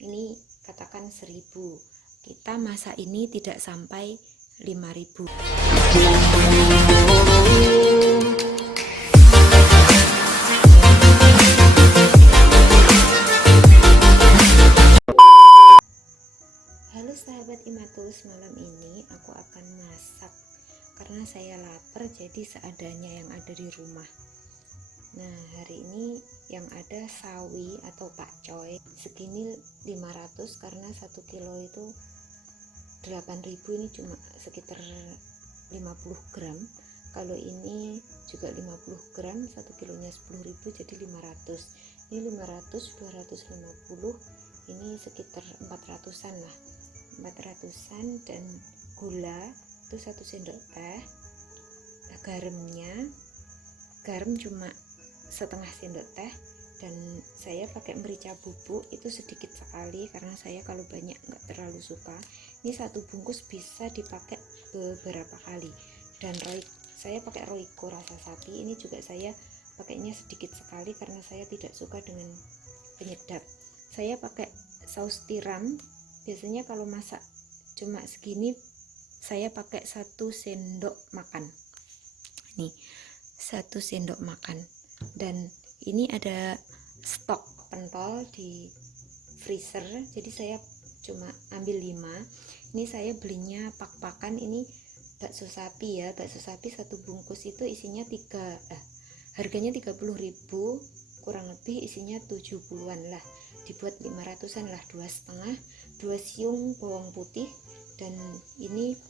ini katakan 1000, kita masak ini tidak sampai 5000. Halo sahabat Imatus, malam ini aku akan masak karena saya lapar, jadi seadanya yang ada di rumah. Nah, hari ini yang ada sawi atau pakcoy segini 500 karena 1 kilo itu 8.000, ini cuma sekitar 50 gram. Kalau ini juga 50 gram, 1 kilonya 10.000 jadi 500. Ini 500 250, ini sekitar 400-an lah. 400-an, dan gula itu 1 sendok teh. Garam cuma setengah sendok teh, dan saya pakai merica bubuk itu sedikit sekali karena saya kalau banyak nggak terlalu suka. Ini 1 bungkus bisa dipakai beberapa kali. Dan saya pakai Royco rasa sapi, ini juga saya pakainya sedikit sekali karena saya tidak suka dengan penyedap. Saya pakai saus tiram, biasanya kalau masak cuma segini saya pakai 1 sendok makan. Nih, 1 sendok makan. Dan ini ada stok pentol di freezer, jadi saya cuma ambil 5. Ini saya belinya pak-pakan, ini bakso sapi ya. Bakso sapi 1 bungkus itu isinya harganya 30.000, kurang lebih isinya 70-an lah, dibuat 500-an lah. 2,5, 2 siung bawang putih, dan ini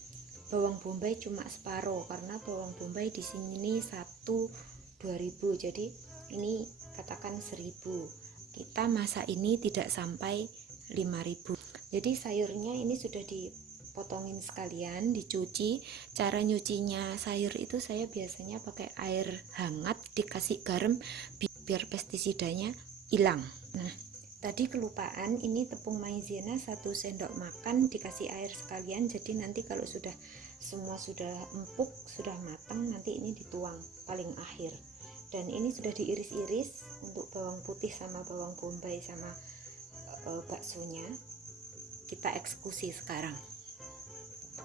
bawang bombay cuma separuh karena bawang bombay di sini 2.000, jadi ini katakan 1000, kita masak ini tidak sampai 5000. Jadi sayurnya ini sudah dipotongin sekalian, dicuci. Cara nyucinya sayur itu saya biasanya pakai air hangat dikasih garam biar pestisidanya hilang. Nah, tadi kelupaan, ini tepung maizena 1 sendok makan dikasih air sekalian, jadi nanti kalau semua sudah empuk, sudah matang, nanti ini dituang paling akhir. Dan ini sudah diiris-iris untuk bawang putih sama bawang bombay sama baksonya. Kita eksekusi sekarang.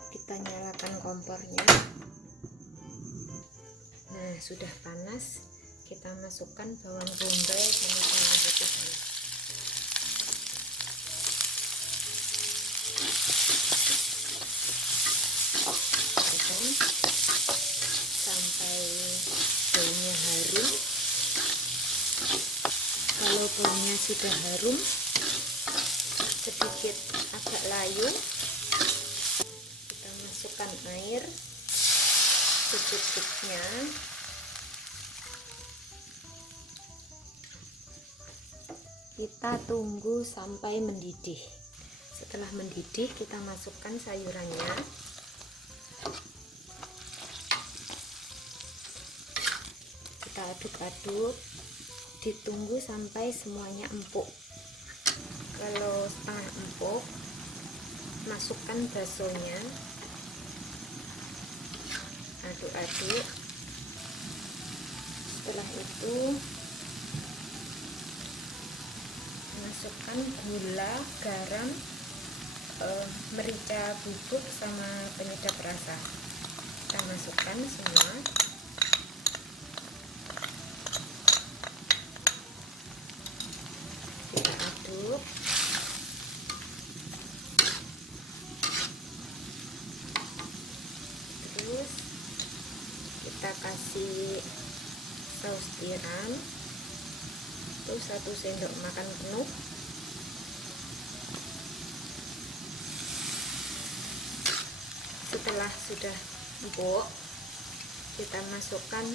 Kita nyalakan kompornya. Nah, sudah panas, kita masukkan bawang bombay sama bawang putihnya. Sampai baunya harum. Kalau baunya sudah harum, sedikit agak layu, kita masukkan air secukupnya. Kita tunggu sampai mendidih. Setelah mendidih, kita masukkan sayurannya. Kita aduk-aduk, ditunggu sampai semuanya empuk. Kalau setengah empuk, masukkan baksonya, aduk-aduk. Setelah itu masukkan gula, garam, merica bubuk sama penyedap rasa. Kita masukkan semua. Terus kita kasih saus tiram itu 1 sendok makan penuh. Setelah sudah empuk, kita masukkan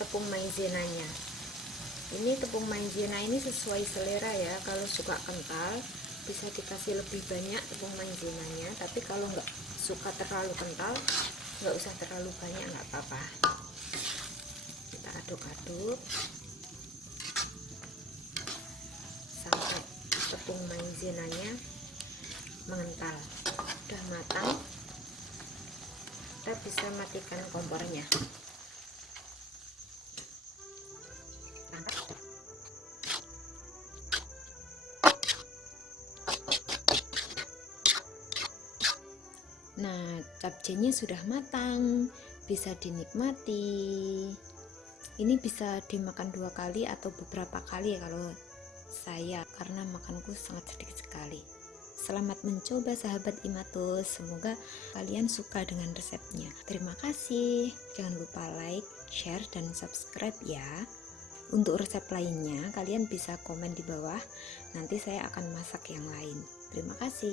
tepung maizenanya. Ini tepung maizena ini sesuai selera ya, kalau suka kental bisa dikasih lebih banyak tepung maizenanya, tapi kalau nggak suka terlalu kental, nggak usah terlalu banyak, nggak apa-apa. Kita aduk-aduk sampai tepung maizenanya mengental. Udah matang, kita bisa matikan kompornya. capcaynya sudah matang, bisa dinikmati. Ini bisa dimakan 2 kali atau beberapa kali ya kalau saya, karena makanku sangat sedikit sekali. Selamat mencoba sahabat Imatus, semoga kalian suka dengan resepnya. Terima kasih, jangan lupa like, share, dan subscribe ya. Untuk resep lainnya kalian bisa komen di bawah, nanti saya akan masak yang lain. Terima kasih.